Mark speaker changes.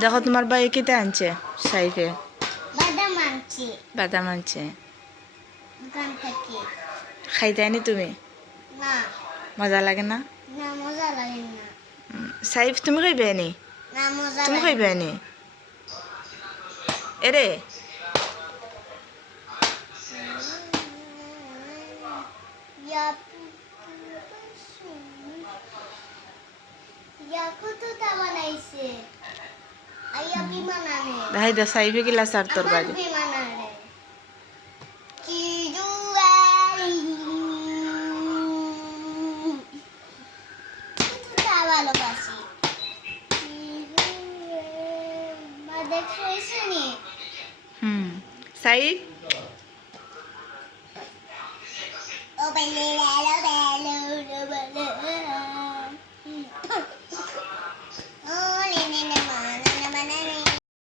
Speaker 1: দেখো। তোমার বাই কেটে আনছে সাইফে
Speaker 2: বাদাম আনছে।
Speaker 1: বাদাম আনছে। খাইতে আনি তুমি? মজা লাগে না? সাইফ তুমি খাইবে নি তুমি খাইবে নি। এরে
Speaker 2: Ya Ya কতটা বানাইছে আইয়া বিমান আনে
Speaker 1: দেখাই দে সাইফে গিলা সার তোর বাড়ি। হুম। সাইফ Hallelujah.